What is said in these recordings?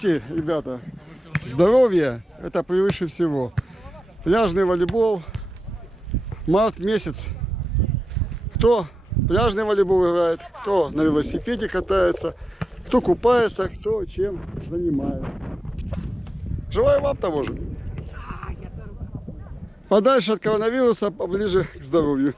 Помните, ребята, здоровье – это превыше всего. Пляжный волейбол, март месяц. Кто пляжный волейбол играет, кто на велосипеде катается, кто купается, кто чем занимается. Желаю вам того же. Подальше от коронавируса, поближе к здоровью.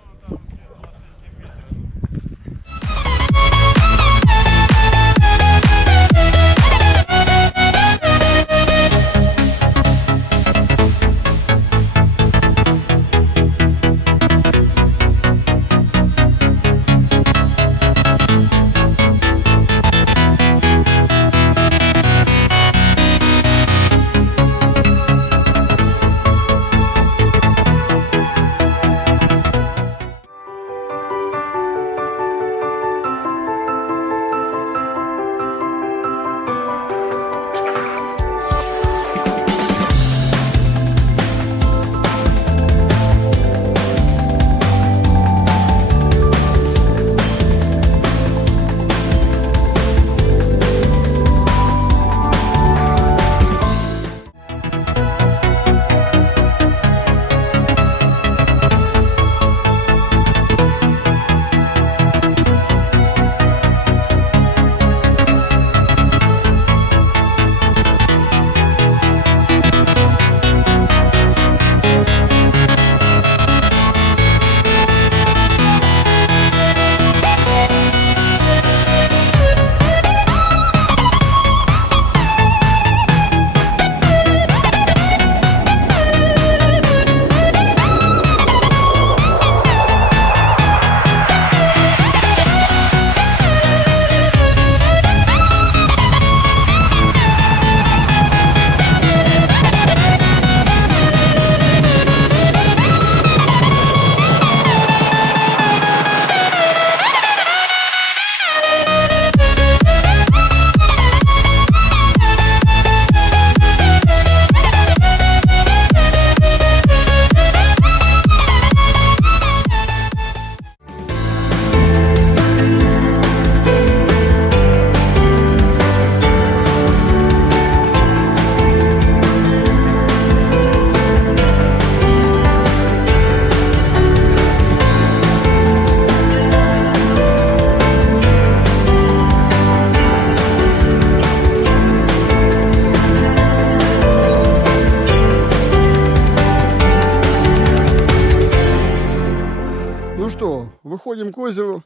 Выходим к озеру,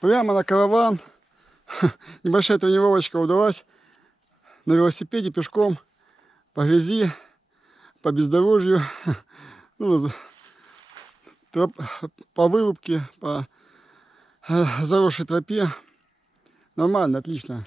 прямо на караван. Небольшая тренировочка удалась на велосипеде, пешком, по грязи, по бездорожью, ну, по вырубке, по заросшей тропе. Нормально, отлично.